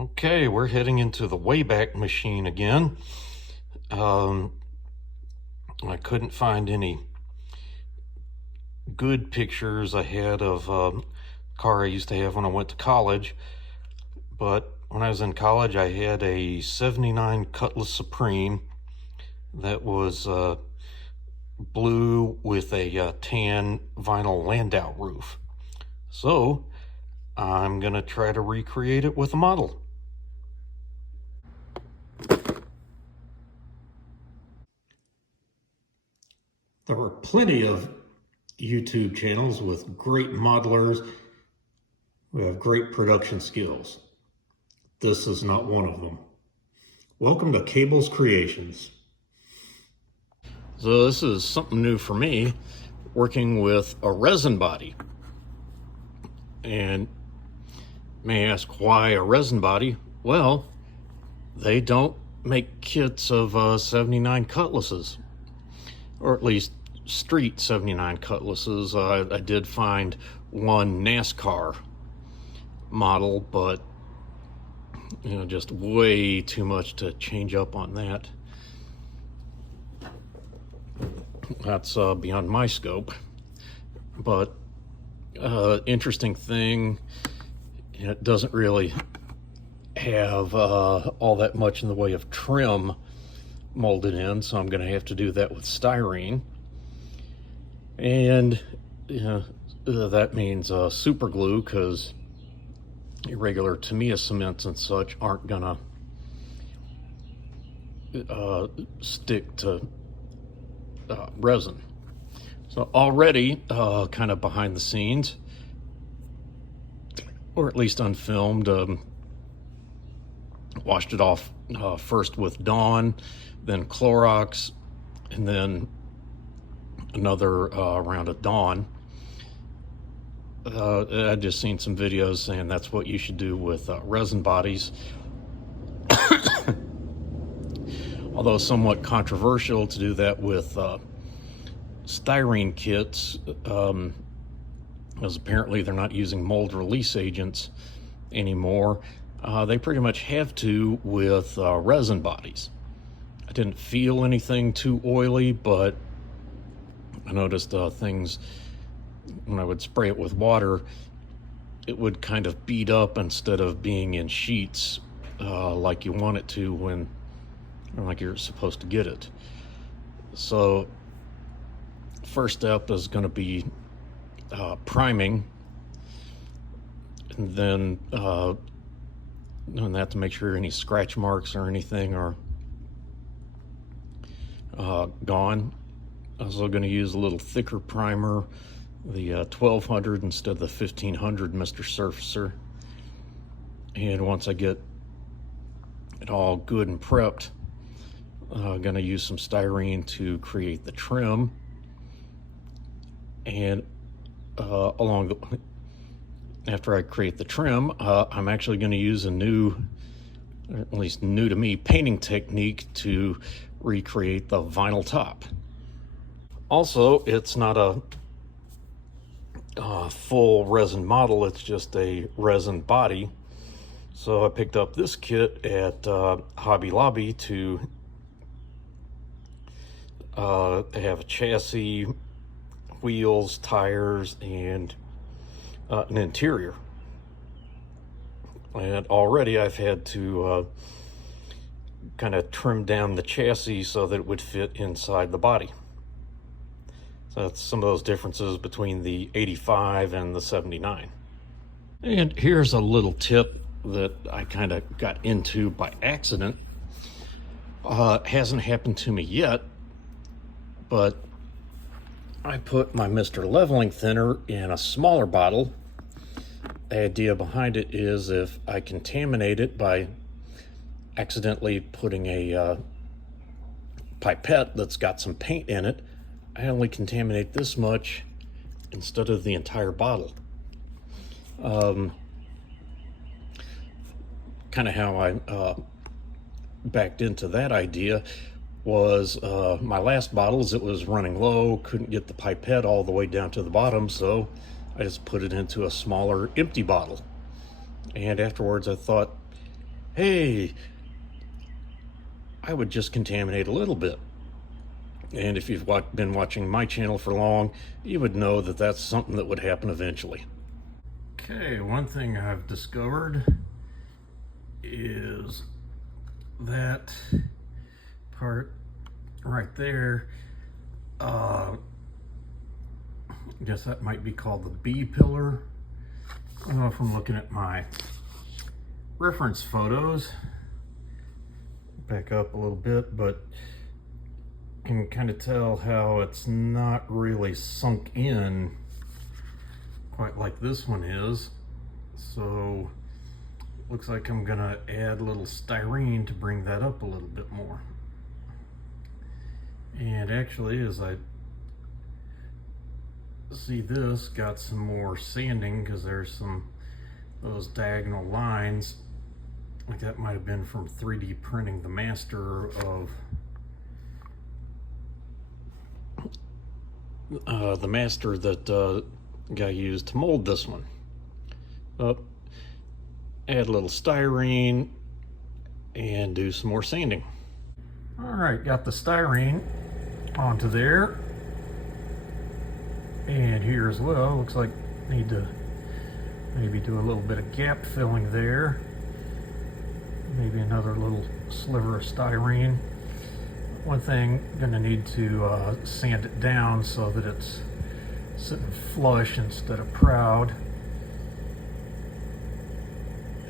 Okay, we're heading into the Wayback Machine again. I couldn't find any good pictures I had of a car I used to have when I went to college. But when I was in college, I had a 79 Cutlass Supreme that was blue with a tan vinyl Landau roof. So I'm gonna try to recreate it with a model. There are plenty of YouTube channels with great modelers who have great production skills. This is not one of them. Welcome to Cable's Creations. So this is something new for me, working with a resin body. And you may ask, why a resin body? Well, they don't make kits of 79 Cutlasses, or at least street 79 Cutlasses. I did find one NASCAR model, but just way too much to change up on that. That's beyond my scope. But interesting thing, it doesn't really have all that much in the way of trim molded in, so I'm going to have to do that with styrene. And that means super glue, because irregular Tamiya cements and such aren't gonna stick to resin. So already kind of behind the scenes, or at least unfilmed, washed it off first with Dawn, then Clorox, and then another round of Dawn. I've just seen some videos saying that's what you should do with resin bodies. Although somewhat controversial to do that with styrene kits, as apparently they're not using mold release agents anymore. They pretty much have to with resin bodies. I didn't feel anything too oily, but I noticed things when I would spray it with water, it would kind of bead up instead of being in sheets like you want it to when, or like you're supposed to get it. So first step is going to be priming, and then doing that to make sure any scratch marks or anything are gone. Also going to use a little thicker primer, the 1200 instead of the 1500 Mr. Surfacer. And once I get it all good and prepped, I'm going to use some styrene to create the trim. And after I create the trim, I'm actually going to use a new, or at least new to me, painting technique to recreate the vinyl top. Also, it's not a full resin model, it's just a resin body. So I picked up this kit at Hobby Lobby to have a chassis, wheels, tires, and an interior. And already I've had to kind of trim down the chassis so that it would fit inside the body. So that's some of those differences between the 85 and the 79. And here's a little tip that I kind of got into by accident. Hasn't happened to me yet, but I put my Mr. Leveling Thinner in a smaller bottle. The idea behind it is if I contaminate it by accidentally putting a pipette that's got some paint in it, I only contaminate this much instead of the entire bottle. Kind of how I backed into that idea was my last bottles, it was running low, couldn't get the pipette all the way down to the bottom, so I just put it into a smaller empty bottle. And afterwards I thought, hey, I would just contaminate a little bit. And if you've been watching my channel for long, you would know that that's something that would happen eventually. Okay, one thing I've discovered is that part right there, I guess that might be called the B pillar. I don't know if I'm looking at my reference photos. Back up a little bit, but you can kind of tell how it's not really sunk in quite like this one is. So looks like I'm gonna add a little styrene to bring that up a little bit more. And actually, as I see this, got some more sanding because there's some those diagonal lines, like that might have been from 3D printing the master of the master that guy used to mold this one. Add a little styrene and do some more sanding. All right, got the styrene onto there and here as well. Looks like need to maybe do a little bit of gap filling there. Maybe another little sliver of styrene. One thing, gonna need to sand it down so that it's sitting flush instead of proud.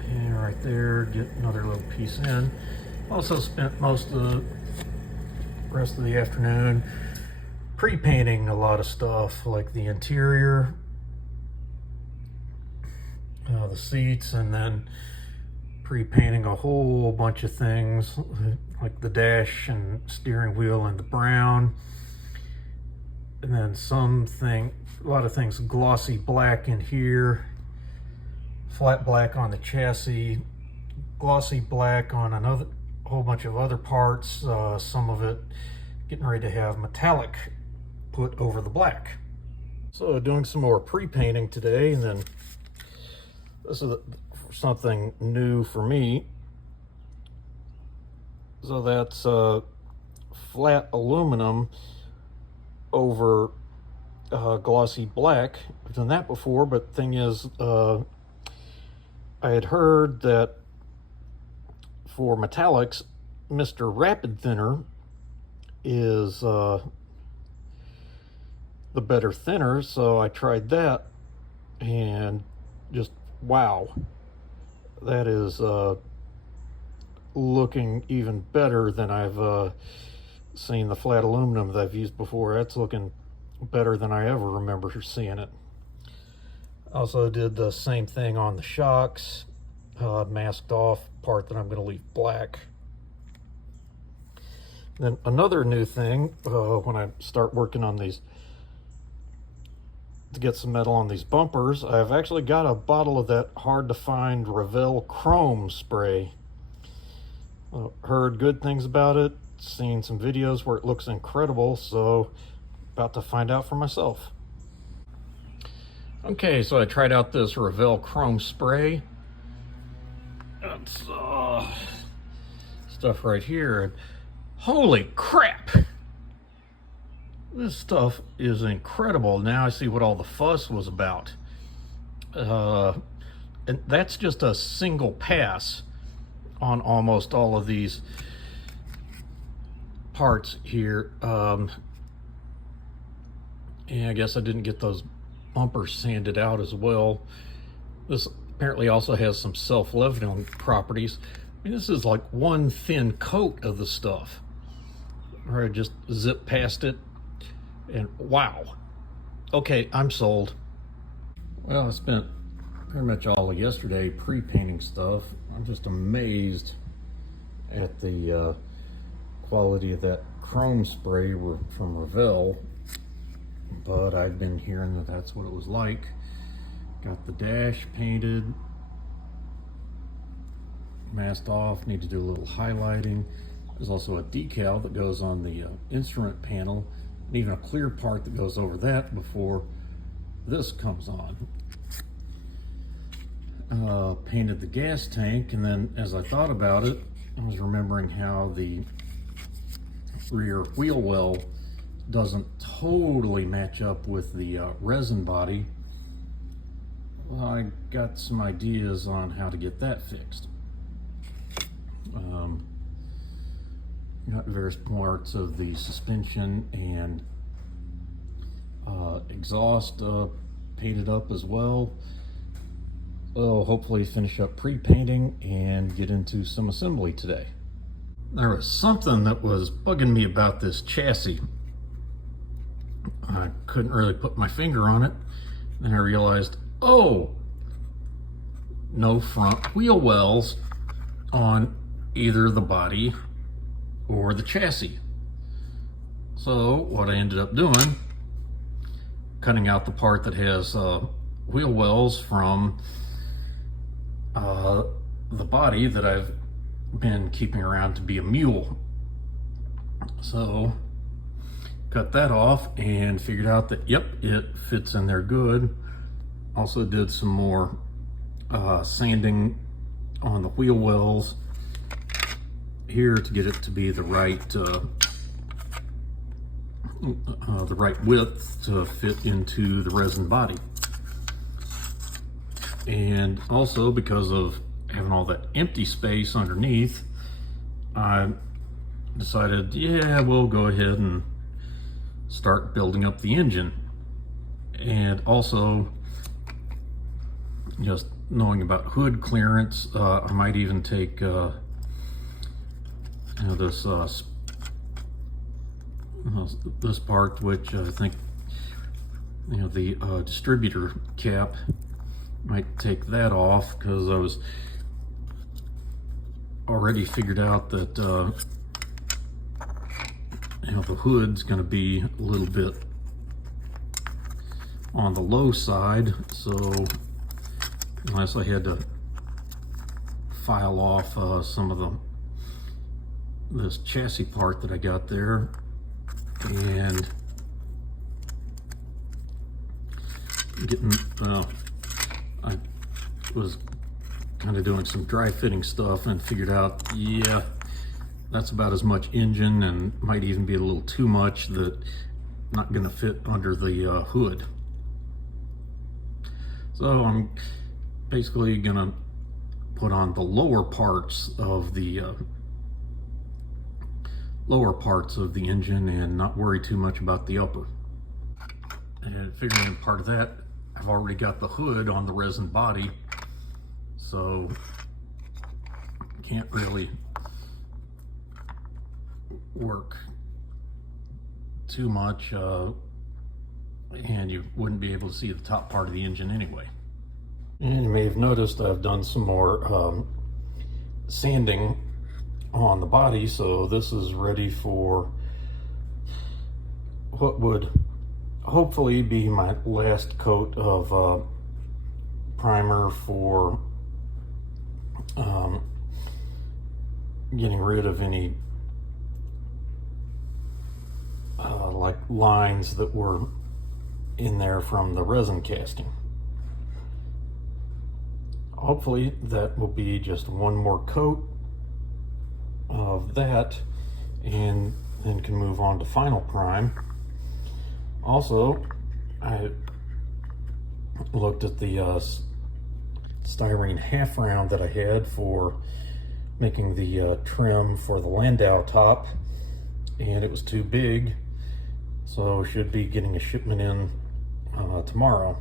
And right there, get another little piece in. Also spent most of the rest of the afternoon pre-painting a lot of stuff, like the interior, the seats, and then pre-painting a whole bunch of things like the dash and steering wheel in the brown, and then a lot of things glossy black in here, flat black on the chassis, glossy black on another whole bunch of other parts, some of it getting ready to have metallic put over the black. So doing some more pre-painting today, and then this is something new for me. So that's flat aluminum over glossy black. I've done that before, but the thing is, I had heard that for metallics, Mr. Rapid Thinner is the better thinner, so I tried that, and just wow, that is looking even better than I've seen the flat aluminum that I've used before. That's looking better than I ever remember seeing it. Also did the same thing on the shocks, masked off part that I'm going to leave black. Then another new thing, when I start working on these, to get some metal on these bumpers, I've actually got a bottle of that hard to find Revell chrome spray. Heard good things about it, seen some videos where it looks incredible, so about to find out for myself. Okay, so I tried out this Revell chrome spray. That's stuff right here. Holy crap! This stuff is incredible. Now I see what all the fuss was about. And that's just a single pass on almost all of these parts here. And I guess I didn't get those bumpers sanded out as well. This apparently also has some self-leveling properties. I mean, this is like one thin coat of the stuff. Or I just zip past it, and wow. Okay, I'm sold. Well, I spent pretty much all of yesterday pre-painting stuff. I'm just amazed at the quality of that chrome spray from Revell, but I've been hearing that that's what it was like. Got the dash painted, masked off, need to do a little highlighting. There's also a decal that goes on the instrument panel, and even a clear part that goes over that before this comes on. painted the gas tank, and then as I thought about it, I was remembering how the rear wheel well doesn't totally match up with the resin body. Well, I got some ideas on how to get that fixed. Got various parts of the suspension and exhaust painted up as well. So hopefully finish up pre-painting and get into some assembly today. There was something that was bugging me about this chassis. I couldn't really put my finger on it. Then I realized, oh, no front wheel wells on either the body or the chassis. So what I ended up doing, cutting out the part that has wheel wells from the body that I've been keeping around to be a mule. So cut that off and figured out that, yep, it fits in there good. Also did some more sanding on the wheel wells here to get it to be the right width to fit into the resin body. And also because of having all that empty space underneath, I decided, yeah, we'll go ahead and start building up the engine. And also, just knowing about hood clearance, I might even take this part, which I think, the distributor cap, might take that off, because I was already figured out that the hood's going to be a little bit on the low side, so unless I had to file off some of this chassis part that I got there, and getting I was kind of doing some dry fitting stuff and figured out, yeah, that's about as much engine, and might even be a little too much, that not going to fit under the hood. So I'm basically going to put on the lower parts of the engine and not worry too much about the upper. And figuring part of that, I've already got the hood on the resin body, so can't really work too much, and you wouldn't be able to see the top part of the engine anyway. And you may have noticed I've done some more sanding on the body, so this is ready for what would hopefully be my last coat of primer for getting rid of any like lines that were in there from the resin casting. Hopefully that will be just one more coat of that, and then can move on to final prime. Also, I looked at the styrene half round that I had for making the trim for the Landau top, and it was too big, so should be getting a shipment in tomorrow,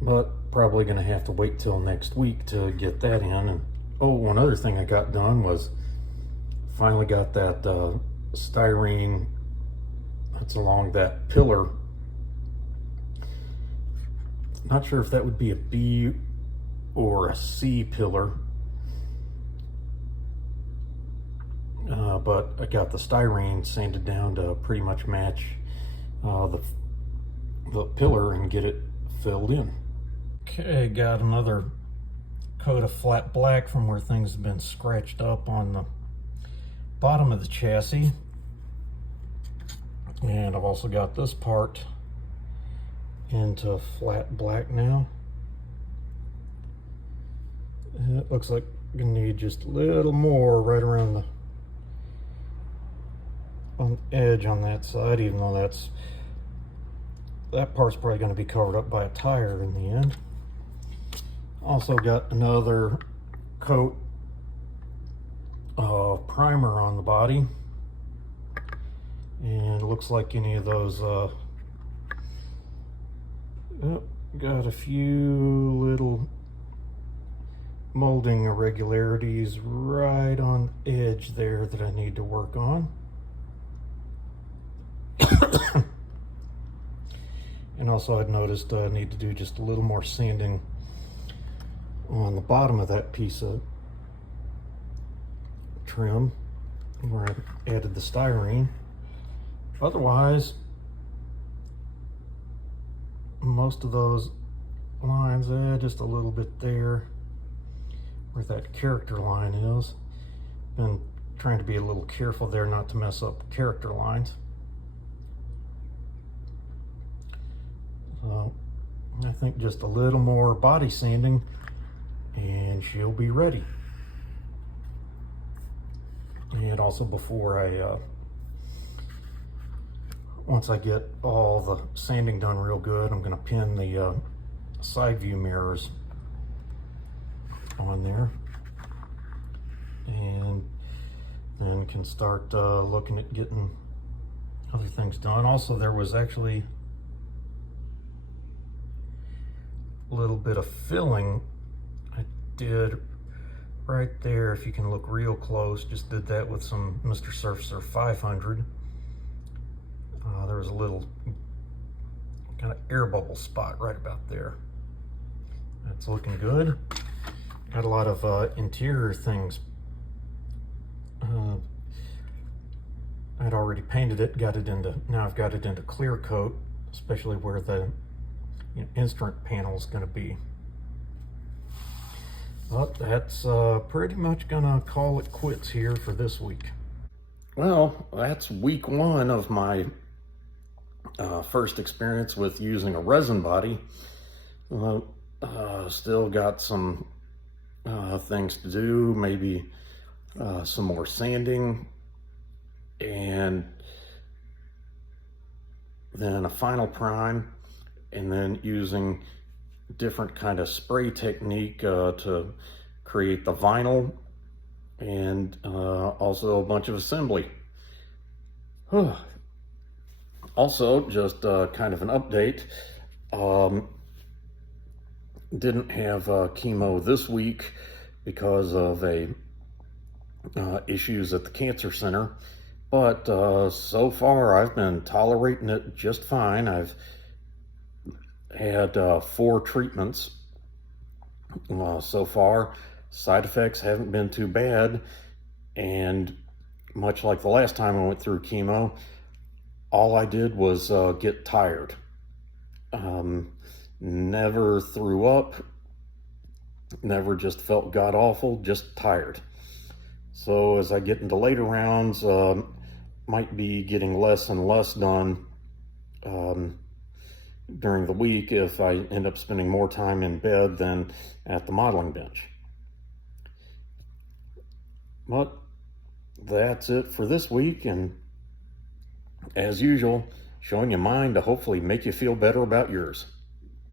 but probably gonna have to wait till next week to get that in. And oh, one other thing I got done was finally got that styrene that's along that pillar. Not sure if that would be a B or a C pillar, but I got the styrene sanded down to pretty much match the pillar and get it filled in. Okay, got another coat of flat black from where things have been scratched up on the bottom of the chassis. And I've also got this part into flat black now. It looks like I'm gonna need just a little more right around the on the edge on that side, even though that part's probably going to be covered up by a tire in the end. Also got another coat of primer on the body, and it looks like any of those got a few little molding irregularities right on the edge there that I need to work on. And also I'd noticed I need to do just a little more sanding on the bottom of that piece of trim where I added the styrene. Otherwise, most of those lines, just a little bit there where that character line is. Been trying to be a little careful there not to mess up character lines. So I think just a little more body sanding and she'll be ready. And also before once I get all the sanding done real good, I'm going to pin the side view mirrors on there, and then can start looking at getting other things done. Also, there was actually a little bit of filling I did right there. If you can look real close, just did that with some Mr. Surfacer 500. There was a little kind of air bubble spot right about there. That's looking good. Got a lot of interior things. I'd already painted it, now I've got it into clear coat, especially where the instrument panel is going to be. But that's pretty much gonna call it quits here for this week. Well, that's week one of my first experience with using a resin body. Still got some things to do, maybe some more sanding, and then a final prime, and then using different kind of spray technique to create the vinyl, and also a bunch of assembly. Also, just kind of an update. Didn't have chemo this week because of issues at the cancer center, but so far I've been tolerating it just fine. I've had 4 treatments so far. Side effects haven't been too bad, and much like the last time I went through chemo, all I did was get tired. Never threw up, never just felt god awful, just tired. So as I get into later rounds, might be getting less and less done during the week if I end up spending more time in bed than at the modeling bench. But that's it for this week, and as usual, showing you mine to hopefully make you feel better about yours.